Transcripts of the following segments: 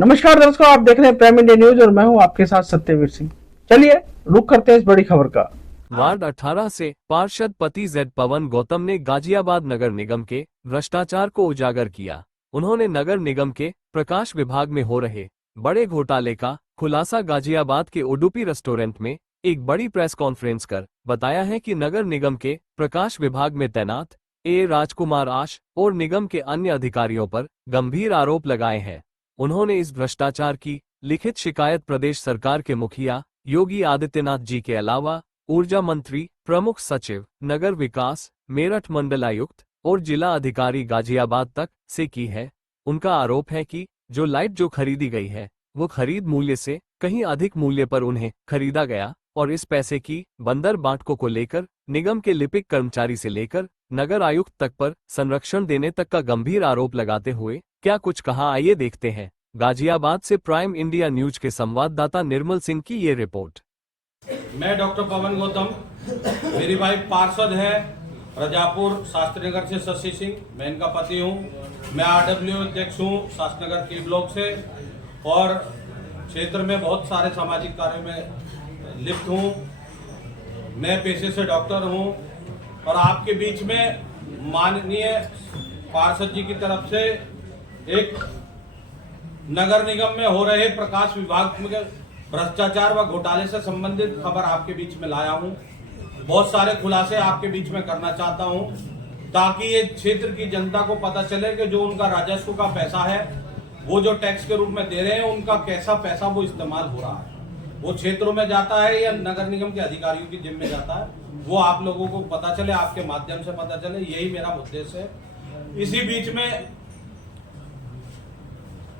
नमस्कार दर्शकों, आप देख रहे हैं प्राइम इंडिया न्यूज और मैं हूं आपके साथ सत्यवीर सिंह। चलिए रुक करते हैं इस बड़ी खबर का। वार्ड 18 से पार्षद पति जेड पवन गौतम ने गाजियाबाद नगर निगम के भ्रष्टाचार को उजागर किया। उन्होंने नगर निगम के प्रकाश विभाग में हो रहे बड़े घोटाले का खुलासा गाजियाबाद के उडुपी रेस्टोरेंट में एक बड़ी प्रेस कॉन्फ्रेंस कर बताया है कि नगर निगम के प्रकाश विभाग में तैनात राजकुमार आश और निगम के अन्य अधिकारियों पर गंभीर आरोप लगाए हैं। उन्होंने इस भ्रष्टाचार की लिखित शिकायत प्रदेश सरकार के मुखिया योगी आदित्यनाथ जी के अलावा ऊर्जा मंत्री, प्रमुख सचिव, नगर विकास, मेरठ मंडलायुक्त और जिला अधिकारी गाजियाबाद तक से की है। उनका आरोप है कि जो लाइट जो खरीदी गई है वो खरीद मूल्य से कहीं अधिक मूल्य पर उन्हें खरीदा गया और इस पैसे की बंदर बांटकों को लेकर निगम के लिपिक कर्मचारी से लेकर नगर आयुक्त तक पर संरक्षण देने तक का गंभीर आरोप लगाते हुए क्या कुछ कहा, आइए देखते हैं। गाजियाबाद से प्राइम इंडिया न्यूज के संवाददाता निर्मल सिंह की ये रिपोर्ट। मैं डॉक्टर पवन गौतम, मेरी वाइफ पार्षद है रजापुर शास्त्री नगर से शशि सिंह, मैं इनका पति हूँ। मैं आरडब्ल्यू अध्यक्ष हूँ शास्त्री नगर के ब्लॉक से और क्षेत्र में बहुत सारे सामाजिक कार्यों में लिप्त हूँ। मैं पेशे से डॉक्टर हूँ और आपके बीच में माननीय पार्षद जी की तरफ से एक नगर निगम में हो रहे प्रकाश विभाग में भ्रष्टाचार व घोटाले से संबंधित खबर आपके बीच में लाया हूं। बहुत सारे खुलासे आपके बीच में करना चाहता हूं ताकि ये क्षेत्र की जनता को पता चले कि जो उनका राजस्व का पैसा है, वो जो टैक्स के रूप में दे रहे हैं, उनका कैसा पैसा वो इस्तेमाल हो रहा है, वो क्षेत्रों में जाता है या नगर निगम के अधिकारियों की जिम्मे जाता है, वो आप लोगों को पता चले, आपके माध्यम से पता चले, यही मेरा उद्देश्य है। इसी बीच में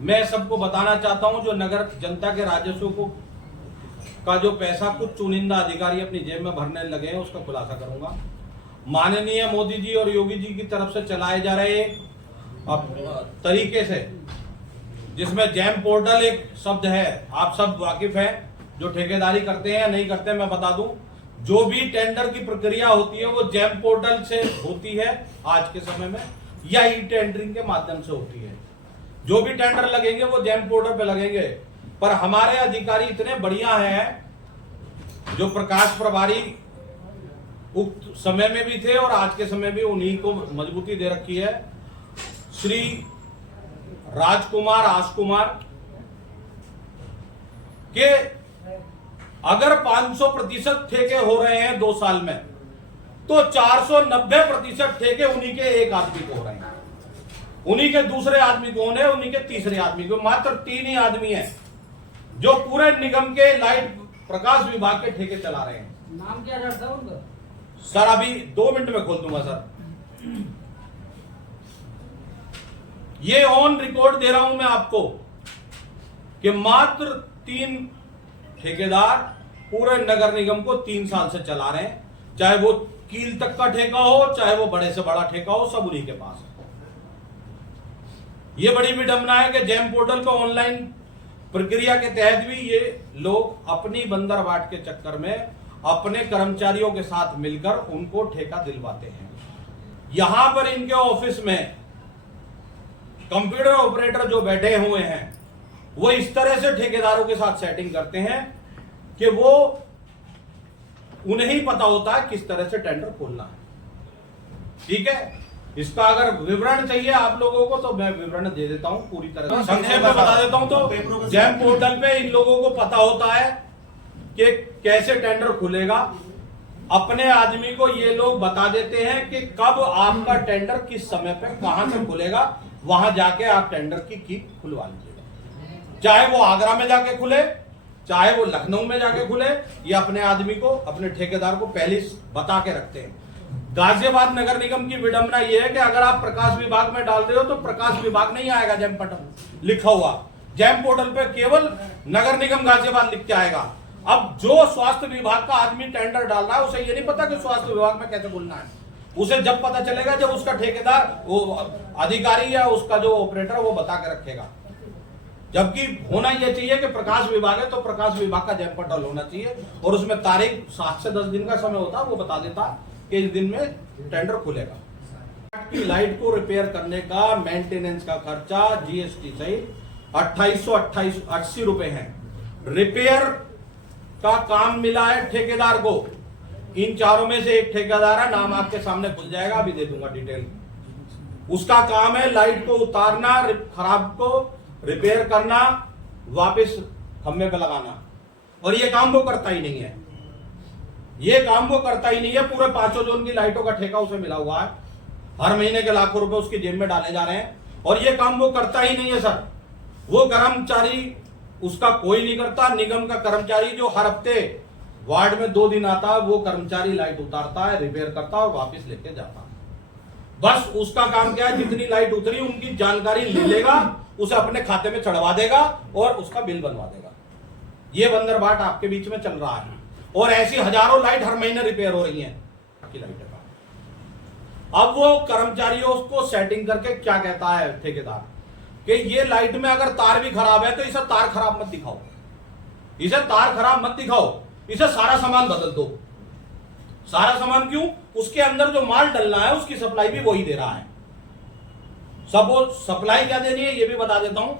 मैं सबको बताना चाहता हूं जो नगर जनता के राजस्व को का जो पैसा कुछ चुनिंदा अधिकारी अपनी जेब में भरने लगे हैं, उसका खुलासा करूंगा। माननीय मोदी जी और योगी जी की तरफ से चलाए जा रहे तरीके से, जिसमें जैम पोर्टल एक शब्द है, आप सब वाकिफ हैं, जो ठेकेदारी करते हैं या नहीं करते हैं, मैं बता दूं, जो भी टेंडर की प्रक्रिया होती है वो जैम पोर्टल से होती है आज के समय में, या ई टेंडरिंग के माध्यम से होती है। जो भी टेंडर लगेंगे वो जैम पोर्टल पे लगेंगे। पर हमारे अधिकारी इतने बढ़िया हैं जो प्रकाश प्रभारी उक्त समय में भी थे और आज के समय भी उन्हीं को मजबूती दे रखी है। श्री राजकुमार आशकुमार के अगर 500% ठेके हो रहे हैं 2 साल में, तो 490% ठेके उन्हीं के एक आदमी को हो रहे हैं। उन्हीं के दूसरे आदमी कौन है? उन्हीं के तीसरे आदमी को। मात्र 3 ही आदमी हैं जो पूरे निगम के लाइट प्रकाश विभाग के ठेके चला रहे हैं। नाम क्या रहता है उनका? सर अभी 2 मिनट में खोल दूंगा सर। ये ऑन रिकॉर्ड दे रहा हूं मैं आपको कि मात्र 3 ठेकेदार पूरे नगर निगम को 3 साल से चला रहे हैं। चाहे वो कील तक का ठेका हो, चाहे वो बड़े से बड़ा ठेका हो, सब उन्हीं के पास है। ये बड़ी विडंबना है कि जैम पोर्टल पर ऑनलाइन प्रक्रिया के तहत भी ये लोग अपनी बंदर बाट के चक्कर में अपने कर्मचारियों के साथ मिलकर उनको ठेका दिलवाते हैं। यहां पर इनके ऑफिस में कंप्यूटर ऑपरेटर जो बैठे हुए हैं वो इस तरह से ठेकेदारों के साथ सेटिंग करते हैं कि वो उन्हें ही पता होता है किस तरह से टेंडर खोलना है। ठीक है, इसका अगर विवरण चाहिए आप लोगों को तो मैं विवरण दे देता हूं, पूरी तरह से संक्षेप में बता देता हूं। तो जैम पोर्टल पे इन लोगों को पता होता है कि कैसे टेंडर खुलेगा। अपने आदमी को ये लोग बता देते हैं कि कब आपका टेंडर किस समय पे कहां से खुलेगा, वहां जाके आप टेंडर की खुलवा लीजिएगा। चाहे वो आगरा में जाके खुले, चाहे वो लखनऊ में जाके खुले, ये अपने आदमी को, अपने ठेकेदार को पहले बता के रखते हैं। गाजियाबाद नगर निगम की विडंबना यह है कि अगर आप प्रकाश विभाग में डाल रहे हो तो प्रकाश विभाग नहीं आएगा जैम पोर्टल लिखा हुआ। जैम पोर्टल पे केवल नगर निगम गाजियाबाद लिख के आएगा। अब जो स्वास्थ्य विभाग का आदमी टेंडर डाल रहा है उसे ये नहीं पता कि स्वास्थ्य विभाग में कैसे खुलना है। उसे जब पता चलेगा जब उसका ठेकेदार, वो अधिकारी या उसका जो ऑपरेटर वो बता के रखेगा। जबकि होना यह चाहिए कि प्रकाश विभाग है तो प्रकाश विभाग का जैम पोर्टल होना चाहिए और उसमें तारीख 7 से 10 दिन का समय होता है, वो बता देता कि इस दिन में टेंडर खुलेगा। की लाइट को रिपेयर करने का, मेंटेनेंस का खर्चा, जीएसटी सहित 2880 रुपए हैं। रिपेयर का काम मिला है ठेकेदार को, इन चारों में से एक ठेकेदार है, नाम आपके सामने खुल जाएगा, अभी दे दूंगा डिटेल। उसका काम है लाइट को उतारना, खराब को रिपेयर करना, वापस खंभे पे लगाना, और ये काम वो करता ही नहीं है। ये काम वो करता ही नहीं है। पूरे 5 जोन की लाइटों का ठेका उसे मिला हुआ है, हर महीने के लाखों रुपए उसकी जेब में डाले जा रहे हैं, और ये काम वो करता ही नहीं है सर। वो कर्मचारी उसका कोई नहीं करता। निगम का कर्मचारी जो हर हफ्ते वार्ड में 2 दिन आता है, वो कर्मचारी लाइट उतारता है, रिपेयर करता है और वापस लेके जाता है। बस उसका काम क्या है, जितनी लाइट उतरी उनकी जानकारी ले लेगा, उसे अपने खाते में चढ़वा देगा और उसका बिल बनवा देगा। ये बंदरबाट आपके बीच में चल रहा है, और ऐसी हजारों लाइट हर महीने रिपेयर हो रही हैं की लाइट का। अब वो कर्मचारियों को सेटिंग करके क्या कहता है ठेकेदार कि ये लाइट में अगर तार भी खराब है तो इसे तार खराब मत दिखाओ, इसे तार खराब मत दिखाओ, इसे सारा सामान बदल दो। सारा सामान क्यों? उसके अंदर जो माल डलना है उसकी सप्लाई भी वही दे रहा है। सब सप्लाई क्या देनी है ये भी बता देता हूं।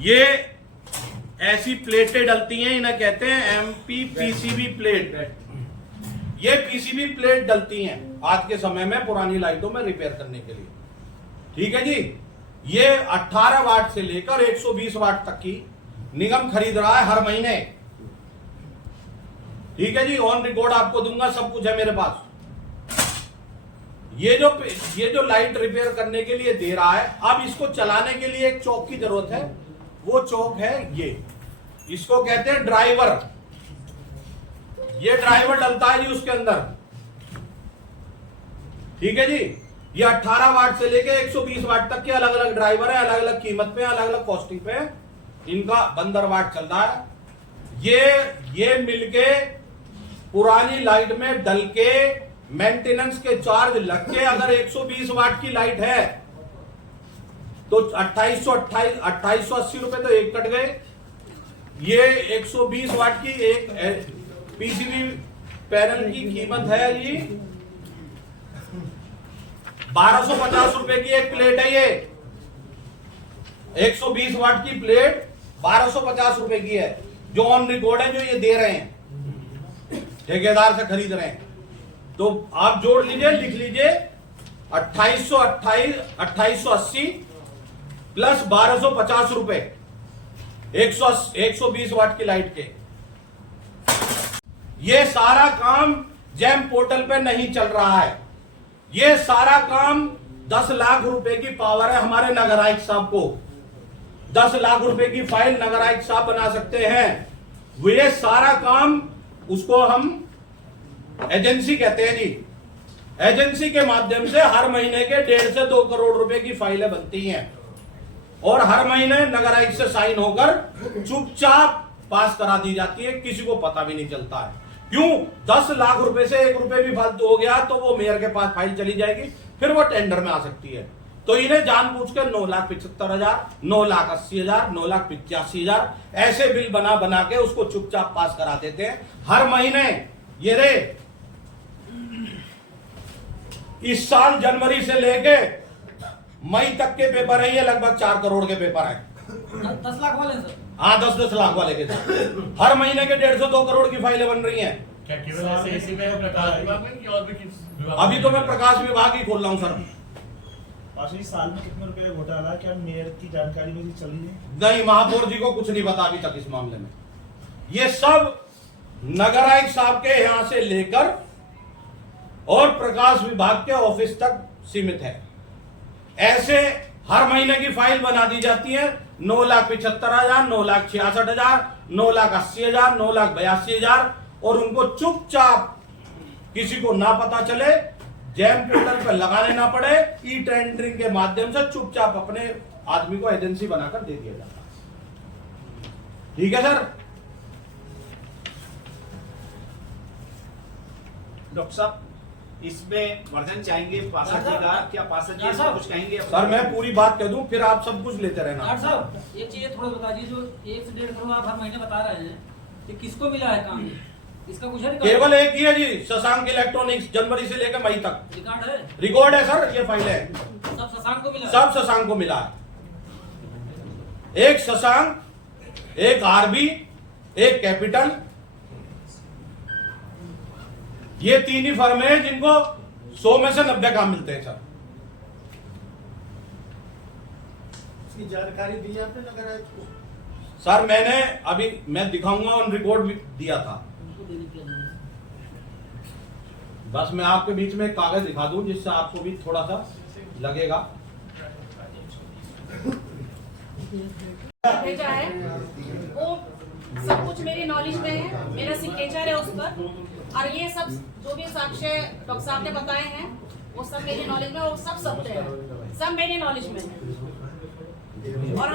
ये ऐसी प्लेटें डलती हैं, इन्हें कहते हैं एमपी पीसीबी प्लेट। ये पीसीबी प्लेट डलती हैं आज के समय में पुरानी लाइटों में रिपेयर करने के लिए। ठीक है जी। ये 18 वाट से लेकर 120 वाट तक की निगम खरीद रहा है हर महीने। ठीक है जी, ऑन रिकॉर्ड आपको दूंगा, सब कुछ है मेरे पास। ये जो लाइट रिपेयर करने के लिए दे रहा है, अब इसको चलाने के लिए एक चौक की जरूरत है। वो चौक है ये, इसको कहते हैं ड्राइवर। ये ड्राइवर डलता है जी उसके अंदर। ठीक है जी। ये 18 वाट से लेके 120 वाट तक के अलग अलग ड्राइवर है, अलग अलग कीमत पे, अलग अलग कॉस्टिंग पे इनका बंदरबाट चल रहा है। ये मिलके पुरानी लाइट में डल के मेंटेनेंस के चार्ज लग के, अगर 120 वाट की लाइट है तो 2880 रुपए तो एक कट गए। ये 120 वाट की एक पीसीबी पैनल की कीमत है जी 1250 रुपए की एक प्लेट है। ये 120 वाट की प्लेट 1250 रुपए की है, जो ऑन रिकॉर्ड है, जो ये दे रहे हैं, ठेकेदार से खरीद रहे हैं। तो आप जोड़ लीजिए, लिख लीजिए 2880 प्लस 1250 रुपए 120 वाट की लाइट के। ये सारा काम जैम पोर्टल पे नहीं चल रहा है। ये सारा काम 10 लाख रुपए की पावर है हमारे नगर आयुक्त साहब को। 10 लाख रुपए की फाइल नगर आयुक्त साहब बना सकते हैं। ये सारा काम उसको हम एजेंसी कहते हैं जी। एजेंसी के माध्यम से हर महीने के 1.5 से 2 करोड़ रुपए की फाइलें बनती हैं, और हर महीने नगर आयुक्त से साइन होकर चुपचाप पास करा दी जाती है, किसी को पता भी नहीं चलता है। क्यों? 10 लाख रुपए से 1 रुपए भी फालतू हो गया तो वो मेयर के पास फाइल चली जाएगी, फिर वो टेंडर में आ सकती है। तो इन्हें जानबूझ कर 9,75,000, 9,80,000, 9,85,000 ऐसे बिल बना बना के उसको चुपचाप पास करा देते हैं हर महीने। ये रे इस साल जनवरी से लेके मई तक के पेपर है, ये लगभग 4 करोड़ के पेपर है। 10 लाख वाले सर? हाँ, 10-10 लाख वाले के साथ हर महीने के 1.5 से 2 करोड़ की फाइलें बन रही हैं। क्या केवल ऐसे इसी में प्रकाश विभाग में कि और भी किस विभाग में? अभी तो मैं प्रकाश विभाग ही खोल रहा हूँ सर। पाशा जी, साल में कितने रुपए का घोटाला है? क्या मेयर की जानकारी में चल रही है? नहीं, महापौर जी को कुछ नहीं पता अभी तक इस मामले में। ये सब नगर आयुक्त साहब के यहां से लेकर और प्रकाश विभाग के ऑफिस तक सीमित है। ऐसे हर महीने की फाइल बना दी जाती है। 9,75,000, 9,66,000, 9,80,000, 9,82,000, और उनको चुपचाप किसी को ना पता चले, जैम पोर्टल पर लगाने ना पड़े, ई टेंडरिंग के माध्यम से चुपचाप अपने आदमी को एजेंसी बनाकर दे दिया जाता है। ठीक है सर। डॉक्टर साहब, इसमें वर्जन चाहेंगे पार्षद जी का? क्या पार्षद जी इसमें कुछ कहेंगे? सर मैं पूरी बात कह दूं, फिर आप सब कुछ लेते रहना। डॉक्टर साहब, एक चीज थोड़ा बता दीजिए, जो 1 से 1.5 करोड़ आप हर महीने बता रहे हैं, ये किसको मिला है काम? इसका कुछ है रिकॉर्ड? केवल एक ही है जी, शशांक इलेक्ट्रॉनिक्स, जनवरी से लेकर मई तक रिकॉर्ड है? रिकॉर्ड है सर, ये फाइल है। सब शशांक को मिला? सब शशांक को मिला है। एक शशांक, एक आरबी, एक कैपिटल, ये तीन ही फर्म है जिनको 100 में से 90 काम मिलते हैं सर। इसकी जानकारी दी आपने नगर आयुक्त को? सर मैंने अभी मैं दिखाऊंगा ऑन रिकॉर्ड भी दिया था। बस मैं आपके बीच में एक कागज दिखा दूं जिससे आपको भी थोड़ा सा लगेगा। भेजा है वो सब कुछ मेरी नॉलेज में है, मेरा सिग्नेचर है उस पर, और ये सब जो भी साक्ष्य डॉक्टर साहब ने बताए हैं वो सब मेरी नॉलेज में, वो सब सत्य है, सब मेरी नॉलेज में है। और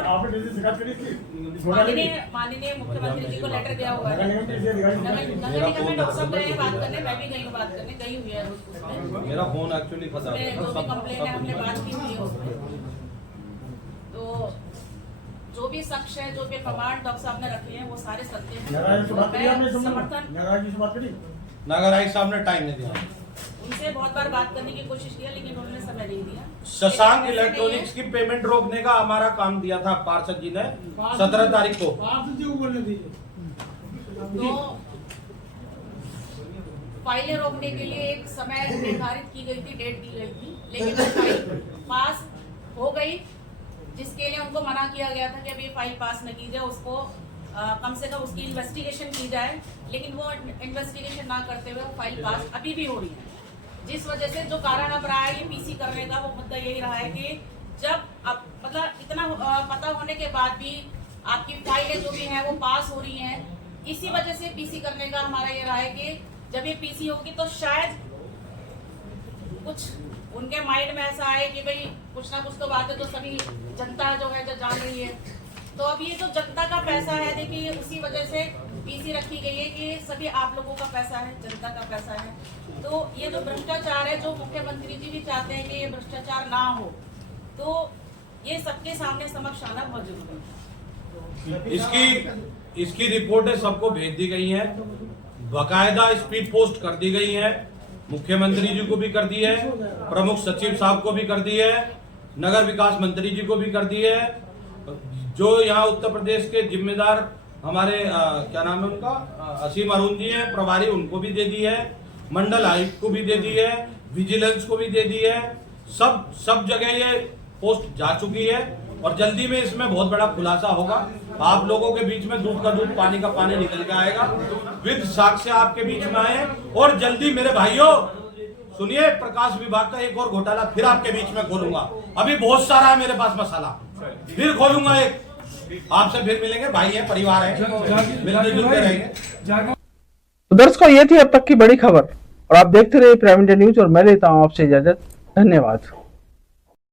माननीय मुख्यमंत्री जी को लेटर गया हुआ है, नगर निगम में डॉक्टर साहब गए बात करने, मैं भी गई हूँ बात करने, गई हुई है उसमें। मेरा फोन एक्चुअली फंसा जो भी कंप्लेन है हमने बात की हुई है उसमें। तो जो भी साक्ष्य है, जो भी प्रमाण डॉक्टर साहब ने रखे हैं वो सारे सत्य हैं। समर्थन नगर आयुक्त साहब ने टाइम नहीं दिया, उनसे बहुत बार बात करने की कोशिश की लेकिन उन्होंने समय नहीं दिया। शशांक इलेक्ट्रॉनिक्स की पेमेंट रोकने का हमारा काम दिया था पार्षद जी ने 17 तारीख को। तो फाइलें रोकने के लिए एक समय निर्धारित की गई थी, डेट दी गई थी, लेकिन वो फाइल पास हो गई, जिसके लिए उनको मना किया गया था कि अभी फाइल पास न की जाए, उसको कम से कम उसकी इन्वेस्टिगेशन की जाए, लेकिन वो इन्वेस्टिगेशन ना करते हुए वो फाइल पास अभी भी हो रही है। जिस वजह से जो कारण अब रहा है ये पीसी करने का, वो मुद्दा यही रहा है कि जब अब मतलब इतना पता होने के बाद भी आपकी फाइलें जो भी हैं वो पास हो रही हैं, इसी वजह से पीसी करने का हमारा ये रहा है कि जब ये पीसी होगी तो शायद कुछ उनके माइंड में ऐसा आए कि भाई कुछ ना कुछ तो बात है, तो सभी जनता जो है जो जान रही है। तो अब ये जो जनता का पैसा है, देखिए उसी वजह से पीसी रखी गई है कि सभी आप लोगों का पैसा है, जनता का पैसा है। तो ये जो भ्रष्टाचार है, जो मुख्यमंत्री जी भी चाहते हैं कि ये भ्रष्टाचार ना हो, तो ये सबके सामने समक्ष आना बहुत जरूरी है। इसकी रिपोर्टें सबको भेज दी गई हैं, बाकायदा स्पीड पोस्ट कर दी गई है, मुख्यमंत्री जी को भी कर दी है, प्रमुख सचिव साहब को भी कर दी है, नगर विकास मंत्री जी को भी कर दी है, जो यहाँ उत्तर प्रदेश के जिम्मेदार हमारे क्या नाम है उनका, असीम अरुण जी है प्रभारी, उनको भी दे दी है, मंडल आयुक्त को भी दे दी है, विजिलेंस को भी दे दी है, सब जगह ये पोस्ट जा चुकी है और जल्दी में इसमें बहुत बड़ा खुलासा होगा। आप लोगों के बीच में दूध का दूध पानी का पानी निकल के आएगा, विद साक्ष्य आपके बीच में आए। और जल्दी मेरे भाइयों सुनिए, प्रकाश विभाग का एक और घोटाला फिर आपके बीच में खोलूंगा। अभी बहुत सारा है मेरे पास मसाला, फिर खोलूंगा एक, आपसे फिर मिलेंगे, भाई है, परिवार है, मिलते जुलते रहेंगे। तो दर्शकों, ये थी अब तक की बड़ी खबर और आप देखते रहिए प्राइम इंडिया न्यूज और मैं लेता हूं आपसे इजाजत। धन्यवाद।